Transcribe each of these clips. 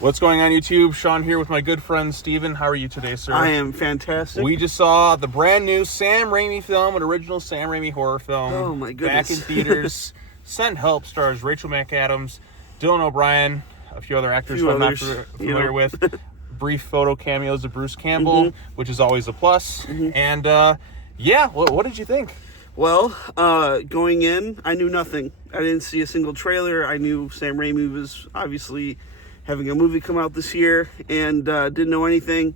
What's going on, YouTube? Sean here with my good friend Steven. How are you today, sir? I am fantastic. We just saw the brand new Sam Raimi film, an original Sam Raimi horror film. Oh my goodness. Back in theaters. Send Help stars Rachel McAdams, Dylan O'Brien, a few other actors who I'm not familiar with. Brief photo cameos of Bruce Campbell, which is always a plus. And what did you think? Well, going in, I knew nothing. I didn't see a single trailer. I knew Sam Raimi was obviously having a movie come out this year, and didn't know anything.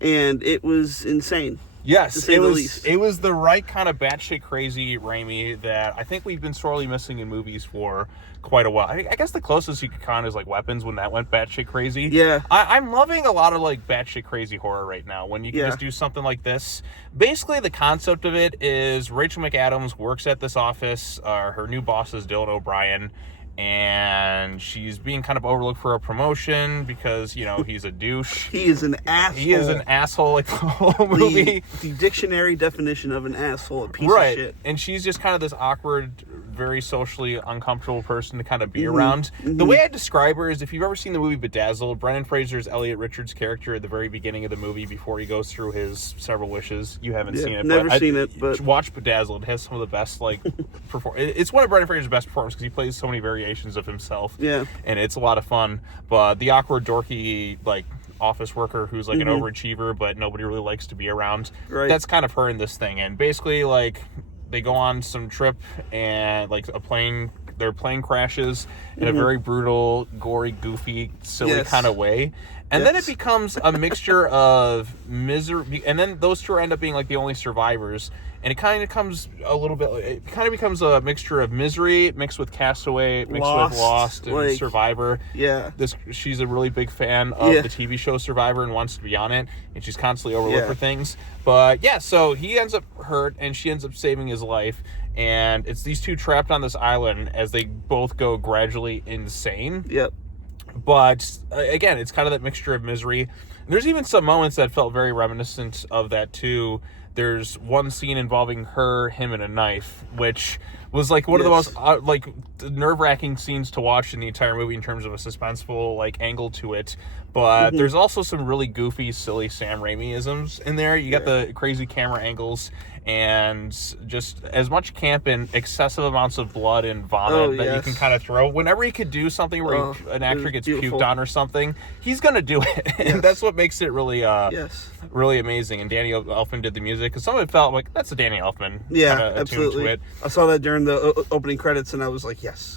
And it was insane. Yes, to say the least. It was the right kind of batshit crazy Raimi that I think we've been sorely missing in movies for quite a while. I guess the closest you could count is like Weapons, when that went batshit crazy. Yeah. I'm loving a lot of like batshit crazy horror right now when you can just do something like this. Basically, the concept of it is Rachel McAdams works at this office. Her new boss is Dylan O'Brien. And she's being kind of overlooked for a promotion because, you know, he's a douche. He is an asshole. He is an asshole, like the whole movie. The dictionary definition of an asshole, a piece of shit. And she's just kind of this awkward, very socially uncomfortable person to kind of be around. The way I describe her is, if you've ever seen the movie Bedazzled, Brendan Fraser's Elliot Richards' character at the very beginning of the movie before he goes through his several wishes. You haven't seen it. Never seen it, but watch Bedazzled. It has some of the best, like, it's one of Brendan Fraser's best performances because he plays so many variations of himself. Yeah. And it's a lot of fun. But the awkward, dorky, like, office worker who's like an overachiever, but nobody really likes to be around. Right. That's kind of her in this thing. And basically, like, they go on some trip and like their plane crashes in a very brutal, gory, goofy, silly kind of way. And then it becomes a mixture of misery, and then those two end up being like the only survivors. And it kind of becomes a mixture of misery mixed with Castaway, mixed with Lost and like, Survivor. Yeah. She's a really big fan of the TV show Survivor and wants to be on it, and she's constantly overlooked for things. But yeah, so he ends up hurt and she ends up saving his life. And it's these two trapped on this island as they both go gradually insane. Yep. But again, it's kind of that mixture of misery. There's even some moments that felt very reminiscent of that too. There's one scene involving him, and a knife, which was like one of the most nerve-wracking scenes to watch in the entire movie in terms of a suspenseful like angle to it. But there's also some really goofy, silly Sam Raimi-isms in there. You got the crazy camera angles and just as much camp and excessive amounts of blood and vomit that you can kind of throw. Whenever he could do something where an actor gets puked on or something, he's going to do it. And that's what makes it really really amazing. And Danny Elfman did the music, because some of it felt like, that's a Danny Elfman. Yeah, absolutely. I saw that during the opening credits, and I was like, yes.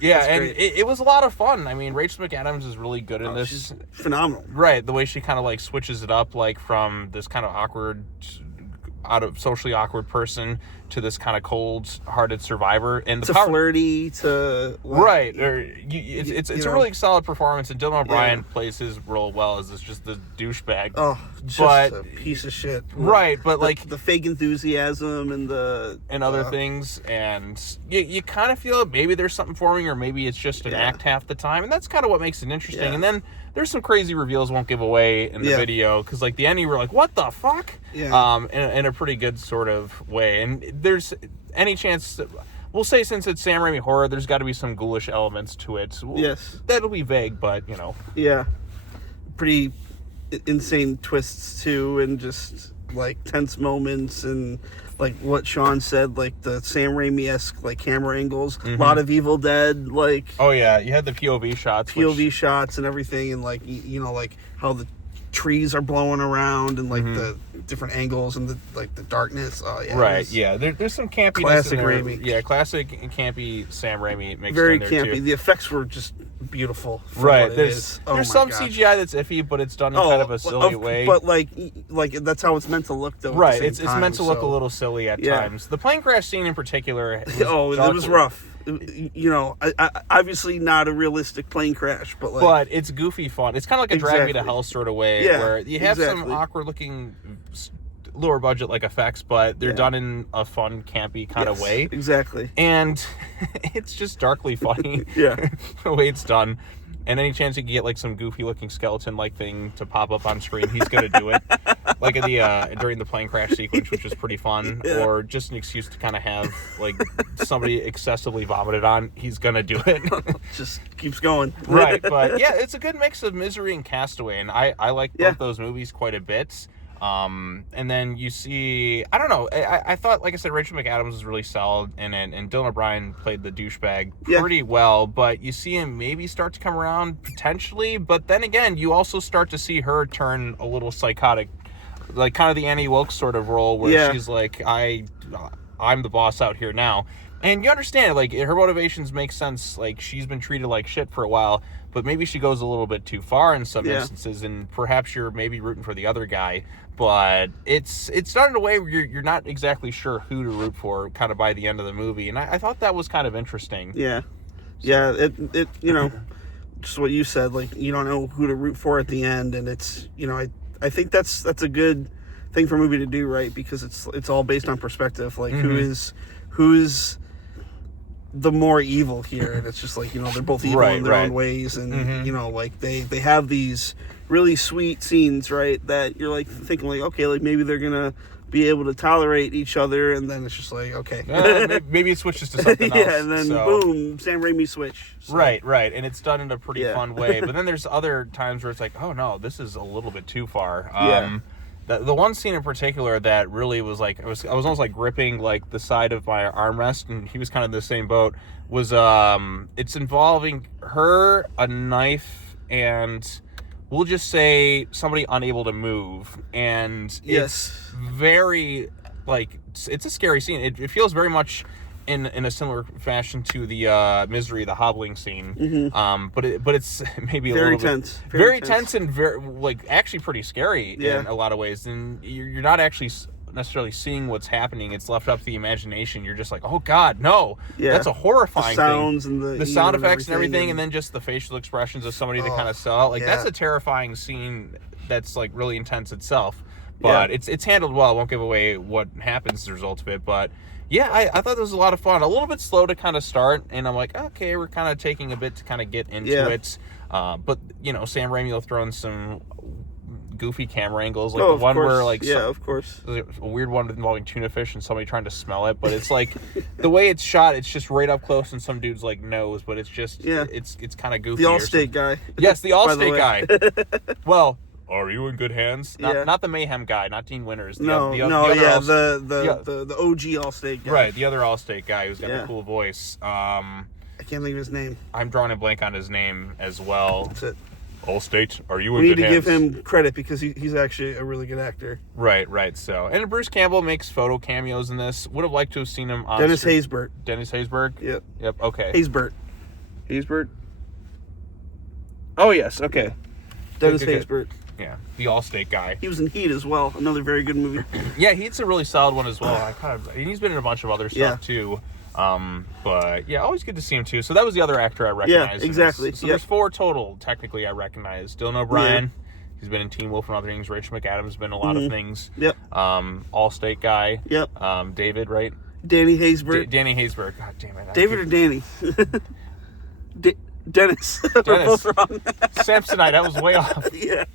Yeah, and it was a lot of fun. I mean, Rachel McAdams is really good in this. She's phenomenal. Right, the way she kind of like switches it up, like from this kind of socially awkward person to this kind of cold-hearted survivor, and flirty to it's a really solid performance, and Dylan O'Brien plays his role well as just the douchebag. A piece of shit. Right, but like the fake enthusiasm and other things, and you kind of feel maybe there's something forming, or maybe it's just an act half the time, and that's kind of what makes it interesting. And then there's some crazy reveals won't give away in the video, because like the ending, we're like, what the fuck? In a pretty good sort of way. And there's any chance that, we'll say, since it's Sam Raimi horror, there's got to be some ghoulish elements to it. That'll be vague, but you know. Yeah. Pretty insane twists too, and just like tense moments, and like what Sean said, like the Sam Raimi-esque like camera angles, a lot of Evil Dead, like you had the POV shots and everything, and like you know, like how the trees are blowing around, and like the different angles and the darkness. There's some campiness classic in there. Raimi. Classic and campy Sam Raimi mixed very in there campy too. The effects were just beautiful. There's some CGI that's iffy, but it's done in kind of a silly way. But like that's how it's meant to look, though. Right, it's meant to look a little silly at times. The plane crash scene in particular. It was rough. You know, I obviously not a realistic plane crash, but it's goofy fun. It's kind of like a Drag Me to Hell sort of way, where you have some awkward looking, lower budget like effects, but they're done in a fun, campy kind of way. Exactly. And it's just darkly funny. The way it's done. And any chance he can get like some goofy looking skeleton like thing to pop up on screen, he's gonna do it. Like during the plane crash sequence, which was pretty fun, or just an excuse to kind of have like somebody excessively vomited on, he's gonna do it. Just keeps going. Right, but yeah, it's a good mix of Misery and Castaway, and I like both those movies quite a bit. And then you see, I don't know, I thought, like I said, Rachel McAdams was really solid in it, and Dylan O'Brien played the douchebag pretty well, but you see him maybe start to come around potentially, but then again, you also start to see her turn a little psychotic, like kind of the Annie Wilkes sort of role, where she's like, I'm the boss out here now. And you understand, like, her motivations make sense. Like, she's been treated like shit for a while, but maybe she goes a little bit too far in some instances, and perhaps you're maybe rooting for the other guy. But it's done in a way where you're not exactly sure who to root for kind of by the end of the movie. And I thought that was kind of interesting. Yeah. Yeah, it you know, just what you said, like, you don't know who to root for at the end, and it's, you know, I think that's a good thing for a movie to do, right? Because it's all based on perspective. Like, who's the more evil here, and it's just like, you know, they're both evil in their own ways, and you know, like they have these really sweet scenes, right, that you're like thinking like, okay, like maybe they're gonna be able to tolerate each other, and then it's just like, okay, maybe it switches to something else. And then boom, Sam Raimi switch. So. Right, and it's done in a pretty fun way. But then there's other times where it's like, oh no, this is a little bit too far. The one scene in particular that really was like, I was almost like gripping like the side of my armrest, and he was kind of in the same boat, was it's involving her, a knife, and we'll just say somebody unable to move. And it's very, like, it's a scary scene. It feels very much in a similar fashion to the Misery, the hobbling scene, but it's maybe very a little tense. bit very tense and very, like, actually pretty scary in a lot of ways. And you're not actually necessarily seeing what's happening. It's left up to the imagination. You're just like, oh God, no, that's a horrifying the sounds thing. And the sound effects and everything, and then just the facial expressions of somebody to kind of sell out. Like that's a terrifying scene. That's like really intense itself, but it's handled well. I won't give away what happens as a result of it, but. Yeah, I thought this was a lot of fun. A little bit slow to kind of start, and I'm like, okay, we're kind of taking a bit to kind of get into it. But, you know, Sam Raimi will throw in some goofy camera angles, like the one where, like, of course, a weird one involving tuna fish and somebody trying to smell it. But it's like the way it's shot, it's just right up close in some dude's like nose, but it's just it's kind of goofy. The Allstate guy. Yes, the Allstate guy. Well. Are you in good hands? Not the Mayhem guy, not Dean Winters. The other the OG Allstate guy. Right, the other Allstate guy who's got a cool voice. I can't think of his name. I'm drawing a blank on his name as well. That's it. Allstate, are you in good hands? We need to give him credit because he's actually a really good actor. Right. So, and Bruce Campbell makes photo cameos in this. Would have liked to have seen him on Dennis Haysbert. Dennis Haysbert? Yep, okay. Haysbert? Oh, yes, okay. Dennis Haysbert. Yeah, the Allstate guy. He was in Heat as well, another very good movie. Yeah, Heat's a really solid one as well. And he's been in a bunch of other stuff too. But yeah, always good to see him too. So that was the other actor I recognized. Yeah, exactly. So there's 4 total, technically, I recognize. Dylan O'Brien, he's been in Teen Wolf and other things. Rachel McAdams has been in a lot of things. Yep. Allstate guy. Yep. David, right? Danny Haysbert. Danny Haysbert. God damn it. David or Danny? Dennis. We're both wrong. Samsonite, that was way off. Yeah.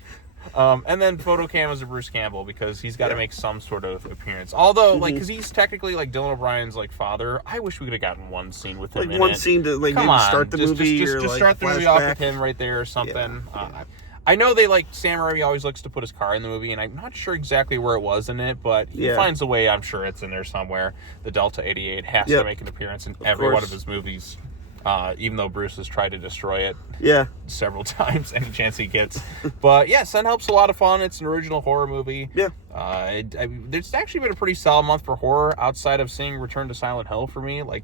And then photo cameos of Bruce Campbell because he's got to make some sort of appearance. Although, like, because he's technically like Dylan O'Brien's like father. I wish we could have gotten one scene with him. Like one scene to like start the movie, just start the movie off with him right there or something. I know they like Sam Raimi always looks to put his car in the movie, and I'm not sure exactly where it was in it, but he finds a way. I'm sure it's in there somewhere. The Delta 88 has to make an appearance in every one of his movies. Even though Bruce has tried to destroy it several times, any chance he gets. But yeah, Sun Help's a lot of fun. It's an original horror movie. Yeah. There's actually been a pretty solid month for horror outside of seeing Return to Silent Hill for me, like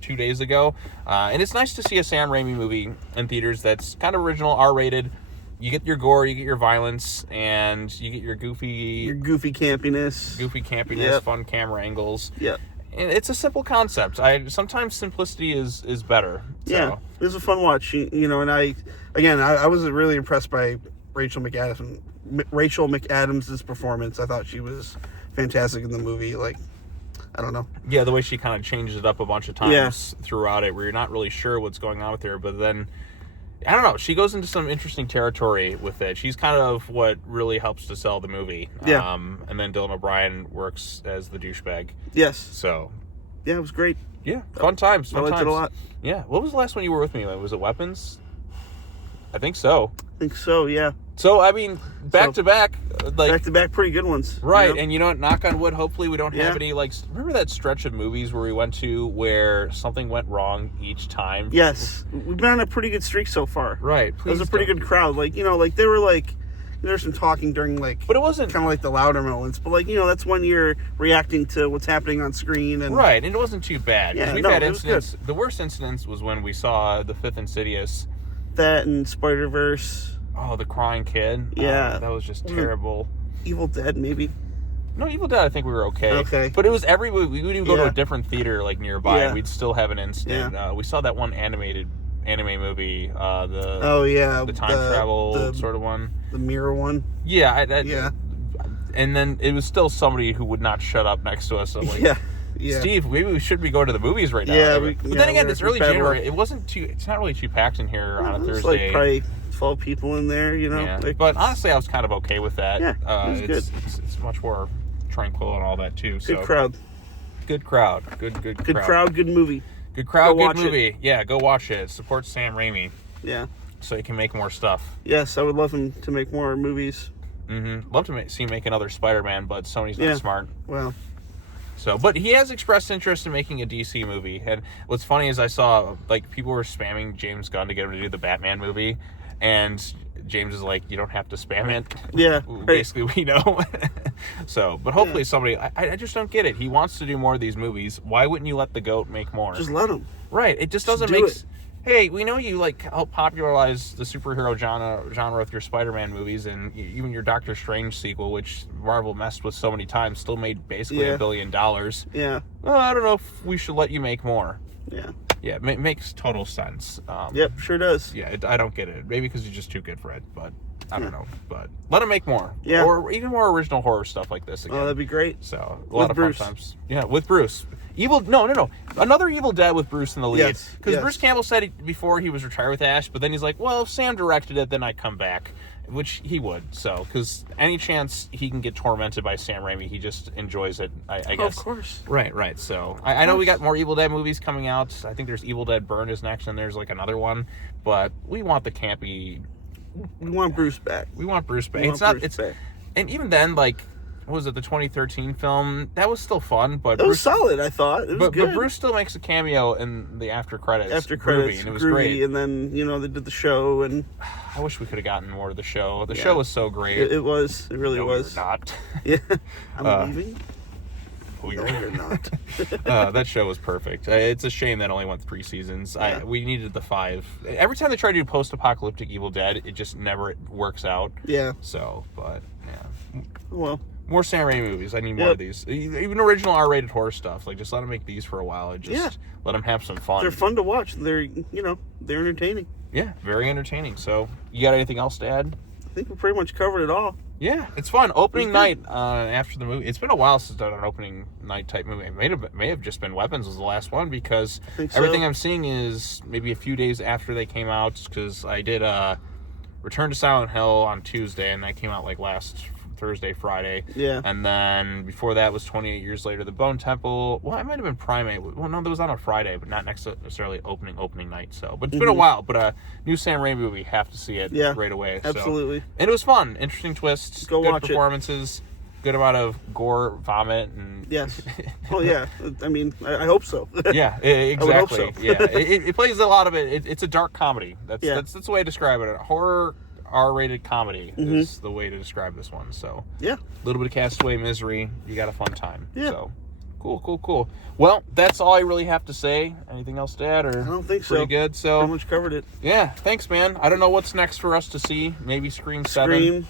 2 days ago. And it's nice to see a Sam Raimi movie in theaters that's kind of original, R-rated. You get your gore, you get your violence, and you get your goofy campiness, fun camera angles. Yeah. And it's a simple concept. Sometimes simplicity is better. So. Yeah, it was a fun watch. You know, and I was really impressed by Rachel McAdams' performance. I thought she was fantastic in the movie. Like, I don't know. Yeah, the way she kind of changes it up a bunch of times throughout it, where you're not really sure what's going on with her, but then I don't know. She goes into some interesting territory with it. She's kind of what really helps to sell the movie. Yeah. And then Dylan O'Brien works as the douchebag. Yes. So. Yeah, it was great. Yeah, fun times. I liked it a lot. Yeah. What was the last one you were with me? Was it Weapons? I think so. I think so, yeah. So, I mean, back to back. Back to back, pretty good ones. Right, You know? and you know what? Knock on wood, hopefully we don't have Yeah. any, like, remember that stretch of movies where we went to where something went wrong each time? Yes. We've been on a pretty good streak so far. Right, It please was a pretty don't. good crowd. Like, you know, like, they were like, there's some talking during, like, But it wasn't... kind of like the louder moments. But, like, you know, that's when you're reacting to what's happening on screen. And Right, and it wasn't too bad. 'Cause Yeah, we've no, had it was incidents. The worst incidents was when we saw the fifth Insidious. that and Spider-Verse, Oh, the crying kid. Yeah. That was just terrible. Evil Dead, maybe. No, Evil Dead, I think we were okay. Okay. But it was every movie. We would even go to Yeah. a different theater, like, nearby, Yeah. and we'd still have an incident. Yeah. We saw that one anime movie, Oh, yeah. the time travel sort of one. The mirror one. Yeah. Yeah. And then it was still somebody who would not shut up next to us. I'm like, Yeah. Yeah. Steve, maybe we should be going to the movies right now. Yeah, But then again, it's early bad January. luck. It wasn't too. It's not really too packed in here on a There's Thursday. like probably 12 people in there, you know? Yeah. Like, But honestly, I was kind of okay with that. Yeah, it was good. It's much more tranquil and all that too. good So crowd. good crowd. Good Good crowd, good movie. Good crowd, Go good watch it. movie. Yeah, go watch it. Support Sam Raimi Yeah. so he can make more stuff. Yes, I would love him to make more movies. Love to see him make another Spider-Man, but Sony's not Yeah. smart. Well, So, but he has expressed interest in making a DC movie. And what's funny is I saw, like, people were spamming James Gunn to get him to do the Batman movie. And James is like, you don't have to spam it. yeah. Right. Basically, we know. So, but hopefully somebody... I just don't get it. He wants to do more of these movies. Why wouldn't you let the GOAT make more? Just let him. Right. It just doesn't do make... it. Hey, we know you, like, help popularize the superhero genre with your Spider-Man movies, and even your Doctor Strange sequel, which Marvel messed with so many times, still made basically Yeah. $1 billion. Yeah. Well, I don't know if we should let you make more. Yeah. Yeah, it makes total sense. Yep, sure does. Yeah, I don't get it. Maybe because you're just too good for it, but I don't know. But let him make more. Yeah. Or even more original horror stuff like this again. Oh, that'd be great. So, a With lot of Bruce. fun times. Yeah, with Bruce. No. Another Evil Dead with Bruce in the lead. Yes, Because yes. Bruce Campbell said before he was retired with Ash, but then he's like, well, if Sam directed it, then I come back. Which he would. So, because any chance he can get tormented by Sam Raimi, he just enjoys it, I guess. Of course. Right. So, I know we got more Evil Dead movies coming out. I think there's Evil Dead Burned is next, and there's like another one. But we want the campy... We want Bruce back. We want Bruce back. We It's want not... Bruce It's back. And even then, like... What was it, the 2013 film? That was still fun, but It was Bruce, solid, I thought. It was but good. Bruce still makes a cameo in the after credits. After credits, and it was groovy, great. and then, you know, they did the show, and I wish we could have gotten more of the show. The Yeah. show was so great. it was. It really No, was. we were not. Yeah. I'm leaving. We No, were. you're not. That show was perfect. It's a shame that only went 3 seasons. Yeah. We needed the 5. Every time they try to do post-apocalyptic Evil Dead, it just never works out. Yeah. So, but yeah, Well, more Sam Raimi movies. I need more Yep. of these. Even original R-rated horror stuff. Like, just let them make these for a while. And just let them have some fun. they're fun to watch. They're, you know, they're entertaining. Yeah, very entertaining. So, you got anything else to add? I think we pretty much covered it all. Yeah, it's fun. Opening It's night after the movie. It's been a while since I've done an opening night type movie. It may have just been Weapons was the last one because think so. everything I'm seeing is maybe a few days after they came out. Because I did Return to Silent Hill on Tuesday, and that came out like last Thursday, Friday. Yeah. And then before that was 28 Years Later, The Bone Temple. Well, it might have been Primate. Well, no, that was on a Friday, but not necessarily opening night. So, but it's been a while. But a new Sam Raimi movie, have to see it Yeah, right away. absolutely. So. And it was fun. Interesting twists. Go good watch it. performances. Good amount of gore, vomit, and Yes. Well, yeah. I mean, I hope so. yeah, would hope exactly. so. Yeah, it plays a lot of it. It's a dark comedy. That's Yeah. that's the way to describe it. A horror R-rated comedy is the way to describe this one. So Yeah. a little bit of Castaway Misery. You got a fun time. Yeah. So cool. Well, that's all I really have to say. Anything else to add? Or I don't think so. pretty good. So Pretty much covered it. yeah, thanks, man. I don't know what's next for us to see. Maybe Scream 7. Scream.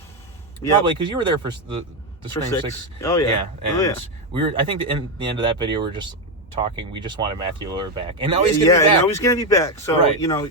Yep. Probably because you were there for the For Scream 6. 6. Oh, yeah. and Oh, yeah. we were. I think in the end of that video, we were just talking. We just wanted Matthew Lillard back, and now he's gonna be and back. now he's going to be back. So, Right. you know,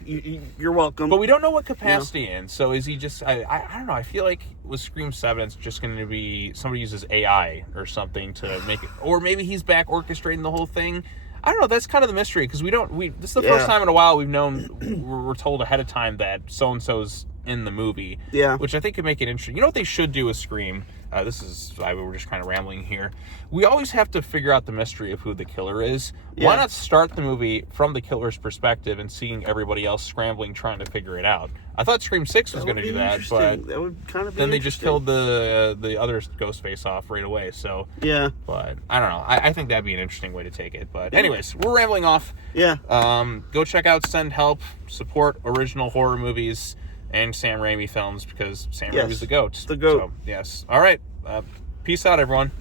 you're welcome. But we don't know what capacity in. So is he just? I don't know. I feel like with Scream 7, it's just going to be somebody uses AI or something to make it, or maybe he's back orchestrating the whole thing. I don't know. That's kind of the mystery because this is the first time in a while we're told ahead of time that so and so's in the movie. Yeah. Which I think could make it interesting. You know what they should do with Scream? We're just kind of rambling here. We always have to figure out the mystery of who the killer is. Yeah. Why not start the movie from the killer's perspective and seeing everybody else scrambling trying to figure it out? I thought Scream 6 was going to do that, but that would kind of be then they just killed the other Ghostface off right away. So yeah. But I don't know. I think that'd be an interesting way to take it. But anyways, we're rambling off. Yeah. Go check out Send Help. Support original horror movies and Sam Raimi films because Sam Raimi's the GOAT. The GOAT. So, yes. All right. Peace out, everyone.